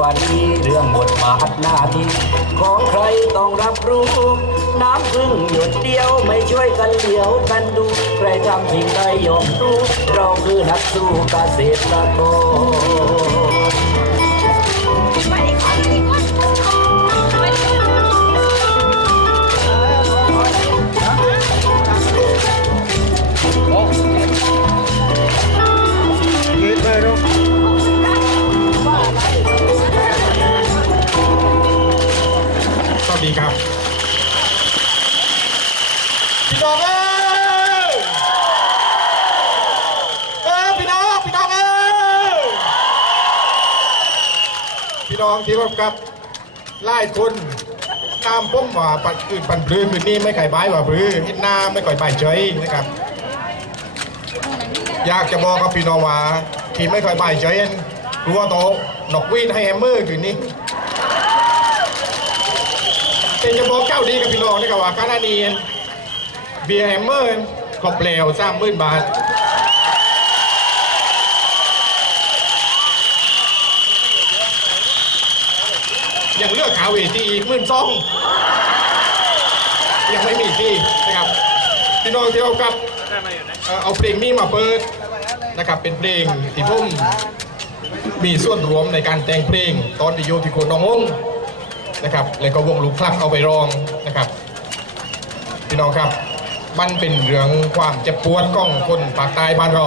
วันนี้เรื่องบทบาทหน้าที่ของใครต้องรับรู้ น้ำพึ่งหยดเดียวไม่ช่วยกันเหลียวกันดู ใครทำสิ่งใดยอมรู้ เราคือนักสู้เกษตรกร ครับพี่น้องเอ้ยเออพี่น้อง พี่น้องเอ้ยพี่น้องที่ว่ากับไล่คนตามผมว่าปัดอื่นปันปลื้มคืนนี้ไม่ไข่ใบว่าปลื้มเห็นหน้าไม่ก่อยใบเฉยนะครับ อยากจะบอกกับพี่น้องว่าที่ไม่ค่อยใบเฉยกลัวโตนกวีดให้แฮมเมอร์คืนนี้ เป็น จะบอกเจ้าดีกับพี่น้องนะครับว่าการนีเบียร์แฮมเมอร์กบเปลวสามหมื่นบาทยังเลือกขาวเวทีอีกหมื่นสองยังไม่มีที่นะครับพี่น้องที่เอากับเอาเพลงนี้มาเปิดนะครับเป็นเพลงที่ผมมีส่วนรวมในการแต่งเพลงตอนที่อยู่ที่โคนน้องง นะครับแล้วก็วงลูกคลักเอาไปรองนะครับ พี่น้องครับมันเป็นเรื่องความเจ็บปวดของคนภาคใต้บ้านเรา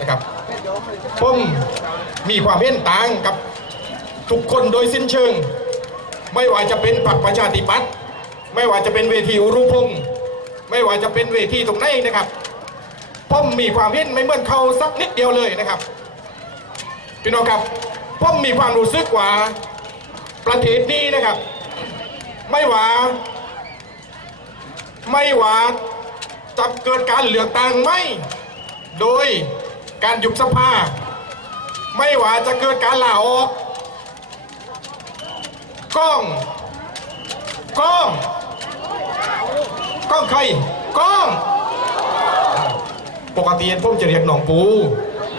นะครับผมมีความเห็นต่างกับทุกคนโดยสิ้นเชิง ไม่ว่าจะเป็นพรรคประชาธิปัตย์ไม่ว่าจะเป็นเวทีอุรุพงศ์ไม่ว่าจะเป็นเวทีตรงไหนนะครับผมมีความเห็นไม่เหมือนเขาสักนิดเดียวเลยนะครับพี่น้องครับผมมีความรู้สึกว่า ประเทศนี้นะครับ ไม่ว่าไม่ว่าจะเกิดการเลือกตั้งไหมโดยการยุบสภา ไม่ว่าจะเกิดการลาออกกล้องกล้องกล้องใครกล้อง ปกติผมจะเรียกน้องปู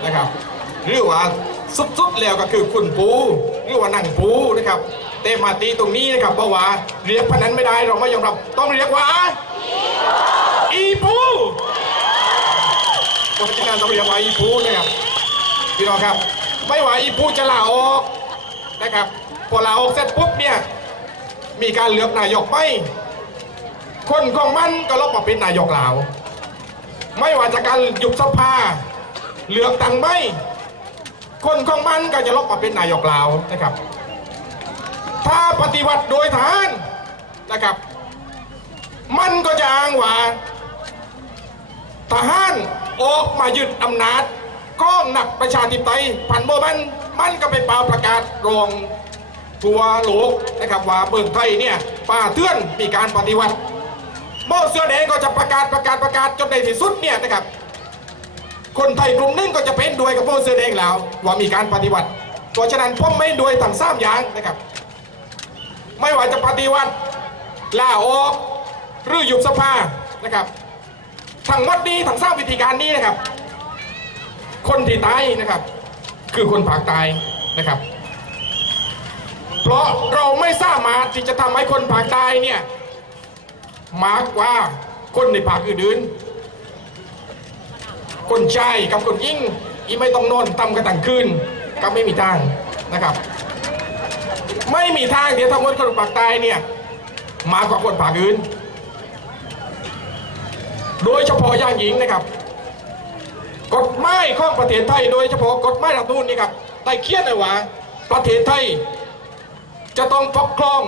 นะครับ หรือว่าสุดๆแล้วก็คือคุณปูหรือว่านั่งปูนะครับ ต่มาตีตรงนี้นะครับเพราะว่าเรียกพนันไม่ได้เราไม่ยอมรับต้องเรียกว่าอีปูเพราะฉะนั้นต้องเรียกว่าอีปูนะครับพี่น้องครับ ไม่ว่าอีปูจะลาออกนะครับพอลาออกเสร็จปุ๊บเนี่ยมีการเลือกนายกไหมคนของมันก็ลบมาเป็นนายกลาว ไม่ว่าจะการยุบสภาเลือกตั้งไม่คนของมันก็จะลบมาเป็นนายกลาวนะครับ ถ้าปฏิวัติโดยทหารนะครับ มันก็จะอ้างว่าทหารออกมายึดอำนาจก้องหนักประชาธิปไตยผันโบมันมันก็ไปเป่าประกาศรองตัวโลกนะครับว่าเบิกไทยเนี่ยป่าเตือนมีการปฏิวัติโมเสือแดงก็จะประกาศประกาศประกาศจนในที่สุดเนี่ยนะครับ คนไทยกลุ่มหนึงก็จะเป็นด้วยกับโมเสือแดงแล้วว่ามีการปฏิวัติเพราะฉะนั้นผมไม่ด้วยทั้งสามอย่างนะครับ ไม่ว่าจะปฏิวัติลาออกหรือยุบสภานะครับทั้งหมดนี้ทั้งสร้ามวิธีการนี้นะครับ คนที่ตายนะครับ คือคนภาคใต้นะครับ เพราะเราไม่สามารถที่จะทำให้คนภาคใต้เนี่ยมากกว่าคนในภาคอื่นๆคนชายกับคนยิ่งอีไม่ต้องนอนตำกันต่างคืนก็ไม่มีทางนะครับ ไม่มีทางเดี๋ยวทำคนคนภาคใต้เนี่ยมากกว่าคนภาคอื่น โดยเฉพาะย่างหญิงนะครับ กฎหมายของประเทศไทย โดยเฉพาะกฎหมายรัฐมนูญนี่ครับได้เขียนไว้ว่าประเทศไทย จะต้องปกครอง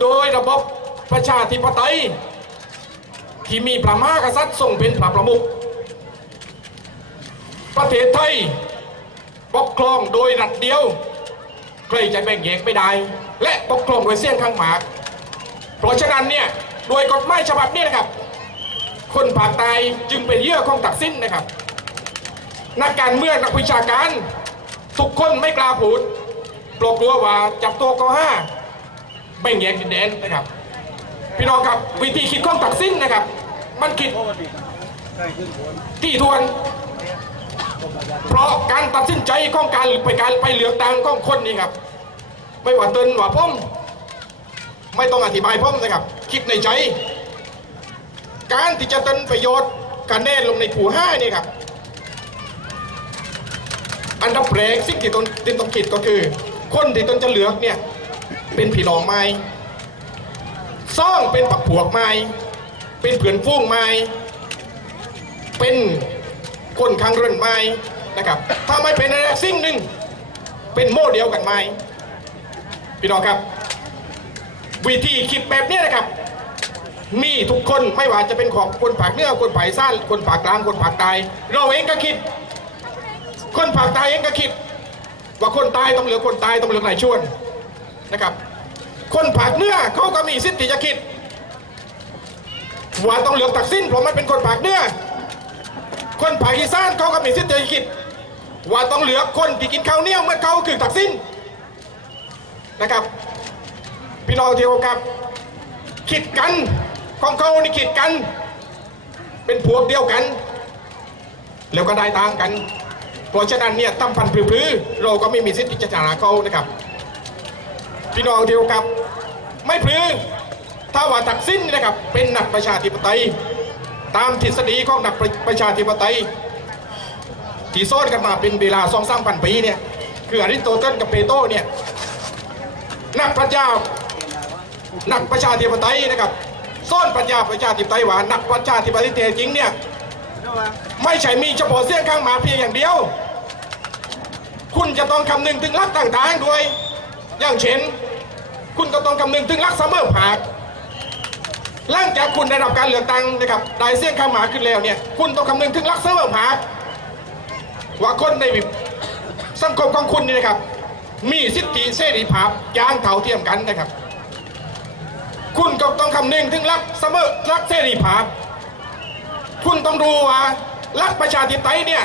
โดยระบบประชาธิปไตย ที่มีพระมหากษัตริย์ทรงเป็นพระประมุขประเทศไทยปกครองโดยรัฐเดียว ใครจะแบ่งแยกไม่ได้ และปกครองโดยเสี้ยงข้างหมาก เพราะฉะนั้นเนี่ยโดยกฎหมายฉบับนี้นะครับ คนภาคใต้จึงเป็นเยื่อของตักสิ้นนะครับ นักการเมืองนักวิชาการ ทุกคนไม่กล้าพูดปลกลัวว่าจับตัวกห้าแบ่งแยกดินแดนนะครับ พี่น้องครับวิธีคิดของตักสิ้นนะครับ มันคิดที่ทวน เพราะการตัดสินใจของการไปการไปเหลือกตั้งของคนนี่ครับ ไม่ว่าเตินว่าผมไม่ต้องอธิบายผมนะครับ คิดในใจ การที่จะเตินประโยชน์การแน่ลงในผู้ห้านี่ครับ อันดับแรกสิ่งที่ตนที่ต้องคิดก็คือ คนที่ตนจะเลือกเนี่ยเป็นพี่น้องไหมซ่องเป็นปักพวกไหมเป็นเพื่อนฟูงไหมเป็น คนข้างเรือนไหมนะครับถ้าไม่เป็นอะไรสิ่งหนึ่งเป็นโมเดียวกันไหมพี่น้องครับ วิธีคิดแบบนี้นะครับ มีทุกคนไม่ว่าจะเป็นของคนภาคเนื้อคนภาคอีสานคนภาคกลางคนภาคใต้เราเองก็คิด คนภาคใต้เองก็คิด ว่าคนตายต้องเหลือคนตายต้องเหลือนายชวนนะครับ คนภาคเนื้อเขาก็มีสิทธิ์ที่จะคิดว่าต้องเหลือตักสิ้นเพราะมันเป็นคนภาคเนื้อ คนภาคอีสานเขาก็มีสิทธิ์ที่จะคิดว่าต้องเหลือคนที่กินข้าวเหนียวเมื่อเขาคือตักสิ้นนะครับ พี่น้องที่เคารพครับคิดกันของเขานี่คิดกัน เป็นพวกเดียวกัน แล้วก็ได้ต่างกัน เพราะฉะนั้นเนี่ยตั้มพันปรือๆเราก็ไม่มีสิทธิ์ที่จะชนะเขานะครับ พี่น้องที่เคารพครับ ไม่พรือถ้าว่าตักสิ้นนะครับ เป็นนักประชาธิปไตย ตามทฤษฎีของนักประชาธิปไตยที่ซ่อนกันมาเป็นเวลาสองสามพันปีเนี่ยคืออริสโตเติลกับเปโตเนี่ยนักปรัชญานักประชาธิปไตยนะครับซ่อนปรัชญาประชาธิปไตยว่านักประชาธิปไตยจริงเนี่ยไม่ใช่มีเฉพาะเสียงข้างหมาเพียงอย่างเดียว คุณจะต้องคำนึงถึงหลักต่างๆด้วย อย่างเช่น คุณก็ต้องคำนึงถึงหลักเสมอภาค หลังจากคุณได้รับการเลือกตั้งนะครับได้เสียงข้างหมาขึ้นแล้วเนี่ยคุณต้องคำนึงถึงลักเสมอภาว่าคนในสังคมของคุณนี่นะครับ มีสิทธิเสรีภาพอย่างเท่าเทียมกันนะครับ คุณก็ต้องคำนึงถึงรักเสมอรักเสรีภาพ คุณต้องดูว่ารักประชาธิปไตยเนี่ย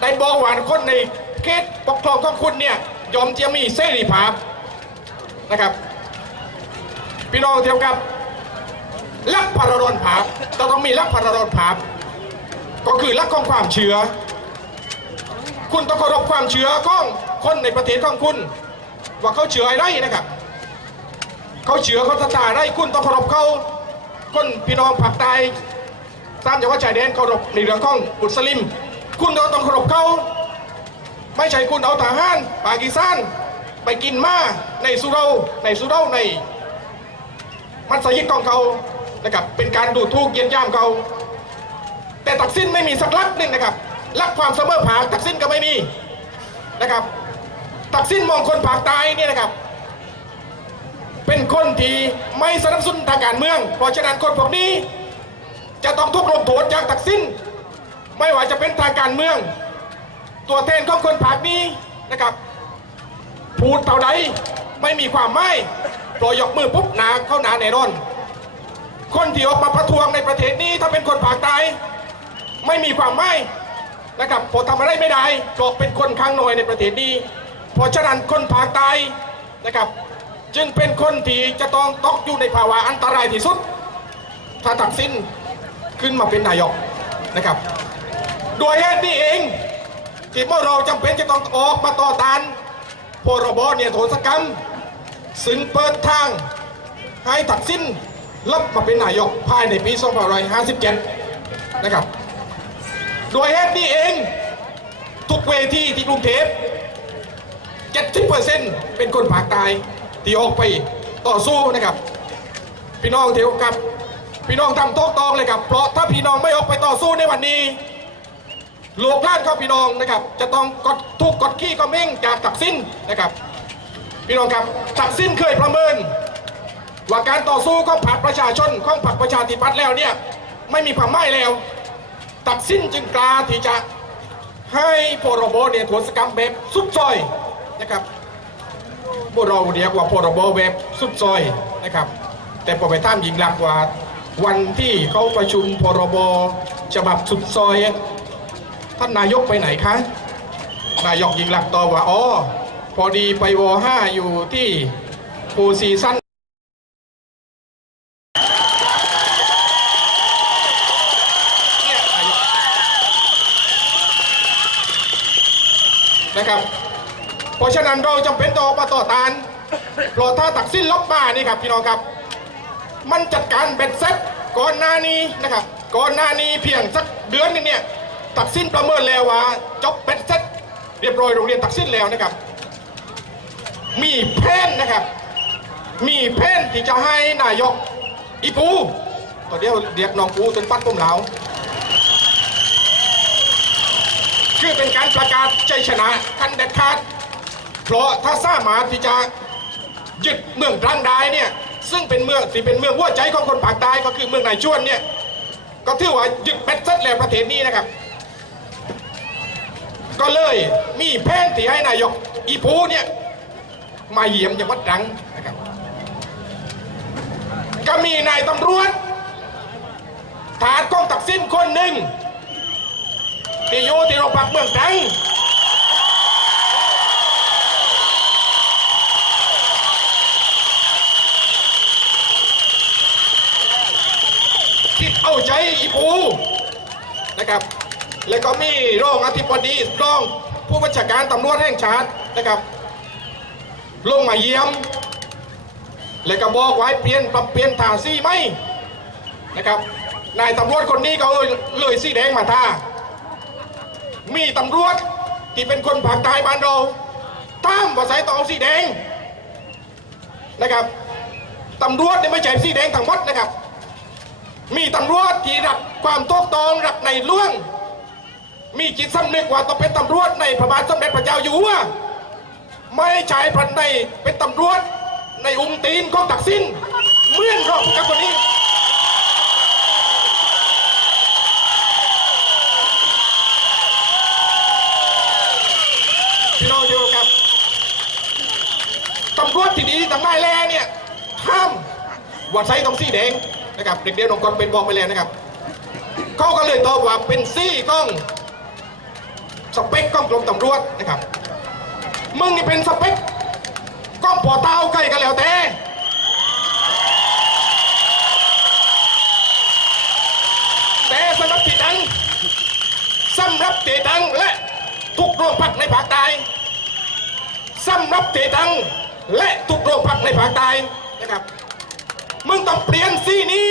ได้บอกว่าคนในเขตปกครองของคุณเนี่ยยอมจะมีเสรีภาพนะครับ พี่น้องเทียมครับ รักพาราดนภาพจะต้องมีรักพาราดนภาพก็คือรักของความเชื่อ คุณต้องเคารพความเชื่อของคนในประเทศของคุณ ว่าเขาเชื่ออะไรนะครับ เขาเชื่อเขาศรัทธาอะไรคุณต้องเคารพเขาคนพี่น้องภาคใต้ตามจังหวัดชายแดนเคารพในเรื่องของมุสลิม คุณก็ต้องเคารพเขาไม่ใช่คุณเอาทหารปากีสถานไปกินมาในสุเราในสุเราในมัสยิดของเขา นะครับ เป็นการดูถูกเยียดย่ำเขา แต่ตักสิ้นไม่มีสักลักหนึ่งนะครับลักความเสมอภาคตักสิ้นก็ไม่มีนะครับ ตักสิ้นมองคนภาคใต้เนี่ยนะครับ เป็นคนที่ไม่สนับสนุนทางการเมือง เพราะฉะนั้นคนพวกนี้ จะต้องทุกลงโทษจากตักสิ้นไม่ว่าจะเป็นทางการเมือง ตัวแทนของคนภาคนี้นะครับพูดเท่าใดไม่มีความไม่โปรยยกมือปุ๊บหนาเข้าหนาแน่นอน คนที่ออกมาประท้วงในประเทศนี้ถ้าเป็นคนภาคใต้ไม่มีความไม่นะครับผมทำอะไรไม่ได้เพราะเป็นคนข้างหน้อยในประเทศนี้ เพราะฉะนั้นคนภาคใต้นะครับ จึงเป็นคนที่จะต้องตกอยู่ในภาวะอันตรายที่สุด ถ้าตัดสินขึ้นมาเป็นนายกนะครับโดยเหตุนี้เองที่พวกเราจำเป็นจะต้องออกมาต่อต้านพรบเนี่ยโทษกรรม ซึ่งเปิดทางให้ตัดสิน รับมาเป็นนายกภายในปี 2557 นะครับ โดยเหตุนี้เอง ทุกเวทีที่กรุงเทพ70%เป็นคนภาคใต้ที่ออกไปต่อสู้นะครับ พี่น้องเทวกับ พี่น้องทำโต๊ะตองเลยครับ เพราะถ้าพี่น้องไม่ออกไปต่อสู้ในวันนี้โลกล้านของพี่น้องนะครับ จะต้องกดถูกกดขี้ก็เม่งจากตักสิ้นนะครับ พี่น้องครับตักสิ้นเคยประเมิน ว่าการต่อสู้ของพรรคประชาชนของพรรคประชาธิปัตย์แล้วเนี่ยไม่มีความหมายแล้ว ตักสิ้นจึงกล้าที่จะให้พรบเนี่ยโทษกรรมแบบสุดซอยนะครับพวกเราเรียกว่าพรบแบบสุดซอยนะครับ แต่พอไปท่ามยิงหลักว่าวันที่เขาประชุมพรบฉบับสุดซอย ท่านนายกไปไหนคะนายกยิงหลักตอบว่าอ๋อพอดีไปวอห้าอยู่ที่ปูซีซั่น ฉะนั้นเราจำเป็นต้องมาต่อต้านเพราะถ้าตักสิ้นลบมานี่ครับพี่น้องครับ มันจัดการเบ็ดเซ็ตก่อนหน้านี้นะครับ ก่อนหน้านี้เพียงสักเดือนนึงเนี่ยตักสิ้นประเมินแล้วว่าจบเบ็ดเซ็ตเรียบร้อยโรงเรียนตักสิ้นแล้วนะครับ มีแผนนะครับ มีแผนที่จะให้นายกอีปูตอนเดียวเรียกน้องปูจนปัดต้มเหลาคือเป็นการประกาศใจชนะกันเด็ดขาด เพราะถ้าสามารถที่จะยึดเมืองตรังได้เนี่ยซึ่งเป็นเมืองที่เป็นเมืองหัวใจของคนภาคใต้ก็คือเมืองนายชวนเนี่ยก็ถือว่ายึดเป็ดเสร็จแล้วประเทศนี้นะครับ ก็เลยมีแผนที่ให้นายกอีปูเนี่ยมาเยี่ยมจังหวัดตรังนะครับก็มีนายตำรวจฐานกองตักสิ้นคนหนึ่งที่อยู่ที่โรงพักเมืองตรัง คิดเอาใจอีปู นะครับ แล้วก็มีรองอธิบดีรองผู้บัญชาการตำรวจแห่งชาตินะครับ ลงมาเยี่ยม แล้วก็บอกไว้เปลี่ยนปรับเปลี่ยนทาซี่ไหมนะครับนายตำรวจคนนี้เลยเลยสีแดงมาท่ามีตำรวจที่เป็นคนภาคใต้บ้านเราตามว่าใส่ต่องสีแดงนะครับตำรวจเนี่ยไม่ใช่สีแดงทั้งหมดนะครับ มีตำรวจที่รัก ความถูกต้องรักในหล่วง มีจิตสำนึกว่าต้องเป็นตำรวจในพระบาทสมเด็จพระเจ้าอยู่หัวไม่ใช่พันในเป็นตำรวจในอุ้มตีนของตักสินเมื่อนรองกับคนนี้พี่น้องอยู่ครับตำรวจที่ดีต่างนายแลเนี่ยห้ามวัดไซตรงสีแดงนะครับเด็กเดียวน้องกอนเป็นบอกไปแล้วนะครับ เขาก็เลยตอบว่าเป็นซี่กล้องสเปคกล้องกรมตำรวจนะครับ มึงนี่เป็นสเปคกล้องปอเต้าใกล้กันแล้วแต่แต่สำหรับติดังสำหรับเตดังและทุกโรงพักในภาคใต้สำหรับเตดังและทุกโรงพักในภาคใต้นะครับ มึงต้องเปลี่ยนสีนี้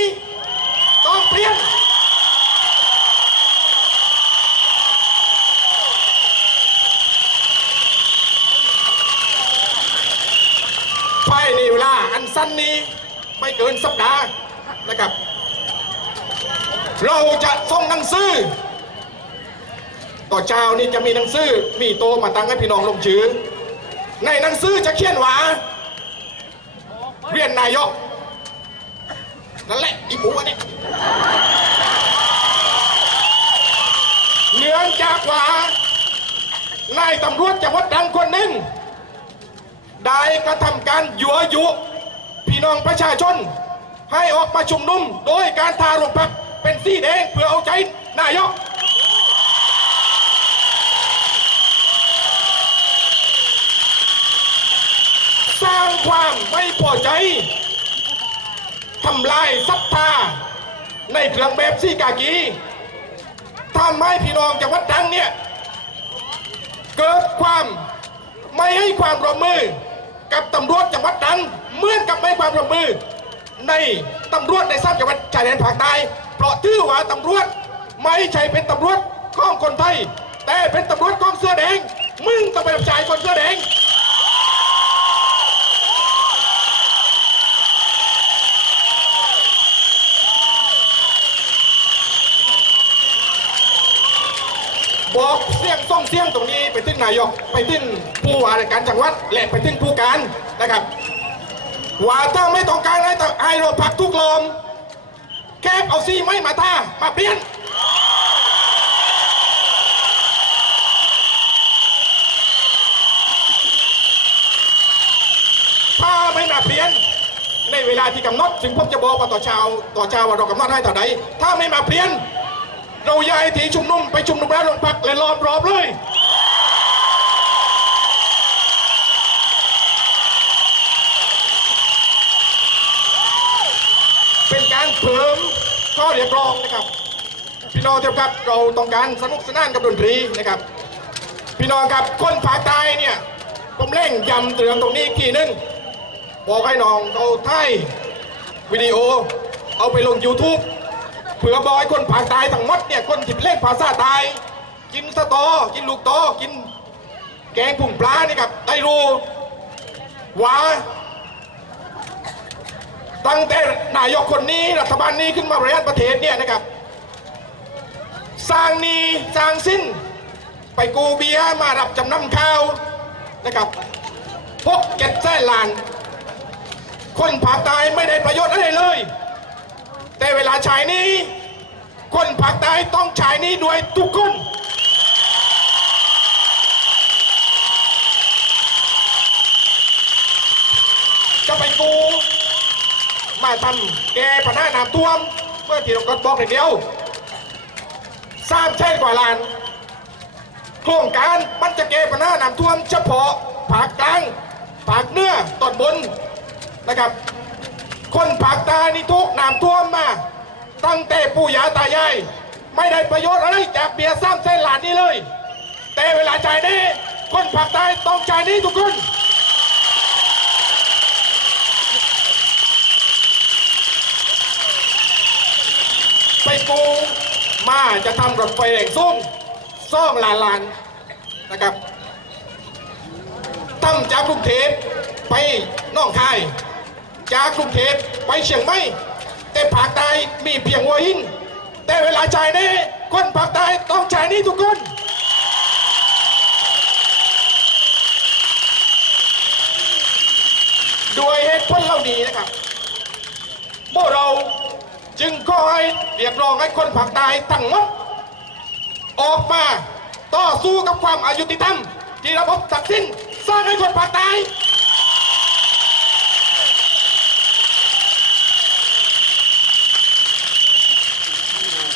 ต้องเปลี่ยน ภายในเวลา อันนี้ไม่เกินสัปดาห์นะครับ เราจะส่งหนังสือต่อเจ้านี่จะมีหนังสือมีโตมาตั้งให้พี่น้องลงชื่อในหนังสือจะเขียนว่าเรียนนายกนั่นแหละอีปูอันนี้เนื่องจากว่านายตำรวจจังหวัดดังคนหนึ่งได้กระทำการยั่วยุ พี่น้องประชาชน ให้ออกมาชุมนุมโดยการทาโรงพักเป็นสีแดงเพื่อเอาใจนายกสร้างความไม่พอใจทำลายศรัทธาในเครื่องแบบสีกากีทำให้พี่น้องจังหวัดดังเนี่ย เกิดความไม่ให้ความร่วมมือ กับตำรวจจังหวัดดังเหมือนกับไม่ความร่วมมือ ในตำรวจในสามจังหวัดชายแดนภาคใต้เพราะถือว่าตำรวจไม่ใช่เป็นตำรวจของคนไทย แต่เป็นตำรวจของเสื้อแดง มึงต้องไปรับใช้คนเสื้อแดง บอกเสียงส่งเสียงตรงนี้ไปถึงนายกไปถึงผู้ว่าราชการจังหวัด และไปถึงผู้การนะครับ ว่าถ้าไม่ต้องการให้ต่ให้เรพักทุกลมแคบเอาซีไม่มาท่ามาเปลี่ยนถ้าไม่มาเปลี่ยนในเวลาที่กำหนดถึงผมจะบอกว่าต่อช้าต่อช้าว่าเรากำหนดให้ต่อใดถ้าไม่มาเปลี่ยน เราย้ายที่ชุมนุมไปชุมนุมแล้วโรงพักและล้อมรอบเลยเป็นการเพิ่มข้อเรียกร้องนะครับ พี่น้องเจ้าครับเราต้องการสนุกสนานกับดนตรีนะครับ พี่น้องครับคนภาคใต้เนี่ยผมเร่งยำเตือนตรงนี้อีกทีนึงบอกให้น้องเอาไทยวิดีโอ เอาไปลง YouTube เผื่อบอยคนภาคใตายทั้งหมดเนี่ยคนที่เล่นภาษาตาย กินสตอ กินลูกตอกิน แกงผุ่งปลานี่ครับได้รู้ว่าตั้งแต่นายกคนนี้รัฐบาลนี้ขึ้นมาบริหารประเทศเนี่ยนะครับ สร้างนี้สร้างสิ้น ไปกูเบียมารับจำนำข้าวนะครับพกเก็ดแส้ล้าน คนภาคใต้ไม่ได้ประโยชน์อะไรเลย แต่เวลาฉายนี้ คนภาคใต้ต้องฉายนี้ด้วยทุกคนจะไปกูมาทำแกปัญหาน้ำท่วม เมื่อที่เราก็บอกเดียวสร้างแช่กว่าลาน โครงการมันจะแก้ปัญหาน้ำท่วมเฉพาะภาคกลางภาคเหนือตอนบนนะครับ คนภาคใต้นี่ทุกน้ำท่วมมา ตั้งแต่ปู่ย่าตายาย ไม่ได้ประโยชน์อะไรจากเบียร์ซ้ำเส้นหลานนี้เลย แต่เวลาจ่ายนี้คนภาคใต้ต้องจ่ายนี้ทุกคนไปปูมาจะทำรถไฟแรงส้มซ่องลานลานนะครับทำจากกรุงเทพไปน้องคาย จากกรุงเทพไปเชียงใหม่แต่ภาคใต้มีเพียงหัวหิน แต่เวลาจ่ายนี่คนภาคใต้ต้องจ่ายนี่ทุกคนด้วยเหตุผลเหล่านี้นะครับพวกเราจึงขอให้เรียกร้องให้คนภาคใต้ทั้งหมดออกมาต่อสู้กับความอายุติธรรมที่ระบบตัดสินสร้างให้คนภาคใต้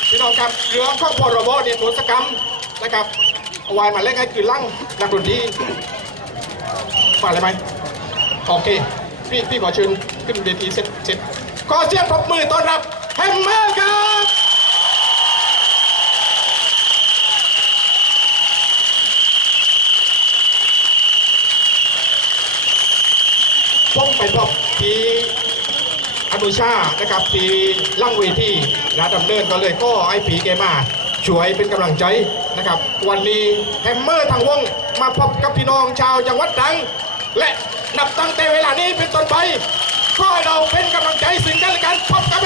พี่น้องครับเรื่องขอพรบเนี่ยตัวสกรรมนะครับเอาไว้มาเล่นให้คือลั่งนักดนตรีฝากอะไรไหมโอเค พี่พี่ขอเชิญขึ้นเวทีเสร็จเสร็จขอเสียงปรบมือต้อนรับแฮมเมอร์ครับผมไปพบที่ อนุชานะครับที่ล่างเวทีนะดำเนินก็เลยก็ไอ้ผีเกมาช่วยเป็นกำลังใจนะครับ วันนี้แฮมเมอร์ทางวงมาพบกับพี่น้องชาวจังหวัดตรัง และนับตั้งแต่เวลานี้เป็นต้นไปขอให้เราเป็นกำลังใจสิ่งกันและกันพบกับ